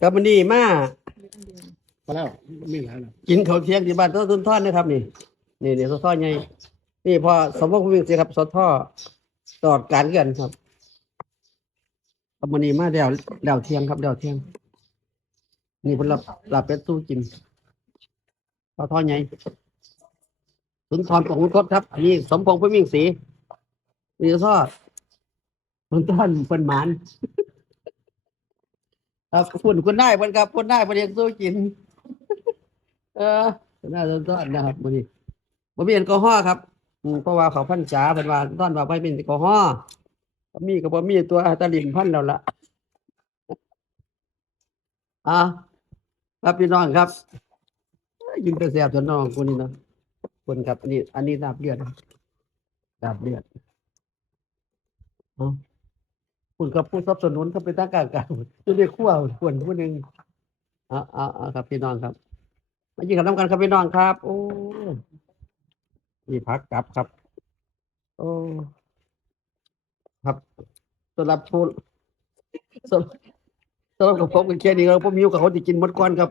กับมันนี่มาพอแล้วไม่หลายแล้วกินข้าวเที่ยงที่บ้านต้นทุนทอดนะครับ นี่ นี่นี่สทอใหญ่นี่พอสมมติคุณวิ่งสิครับสทอตลอดการกันครับกับมันนี่มาแล้วแล้วเที่ยงครับแล้วเที่ยง นี่เพนรับรับเป็ดตู้กินสทอใหญ่สุนทรปงคตครับอันนี้สมพงษ์พระมิ่งศรีนี่ทอดสุนทรเป็นหมาน ครับคุณคุณได้เพิ่นครับคุณได้ประเด็นสู้กิน เออน่าจะต้อนนะครับมื้อนี้บ่มีแอลกอฮอล์ครับอืมเพราะว่าเขาพันษาเพิ่นว่าต้อนว่าบ่ให้เป็นแอลกอฮอล์บ่มีก็บ่มีตัวตะลิมพันแล้วล่ะอ่าครับพี่น้องครับยยินแต่แซ่บจนน้องคนนี้เนาะคนครับอันนี้ อันนี้ดาบเลือดนะดาบเลือดอ๋อ คุณกับผู้สนับสนุนเขาเป็นทางการการอยู่ในครัวคนผู้หนึงอ่าอ่าอ่าครับพี่น้องครับมายิงกับน้ำกันครับพี่น้องครับ โอ้นี่พักกลับครับ โอ้ครับสำหรับผู้สำสำหรับกับผมกันแค่นี้ครับผมมิวกับเขาจะกินมดก้อนครับ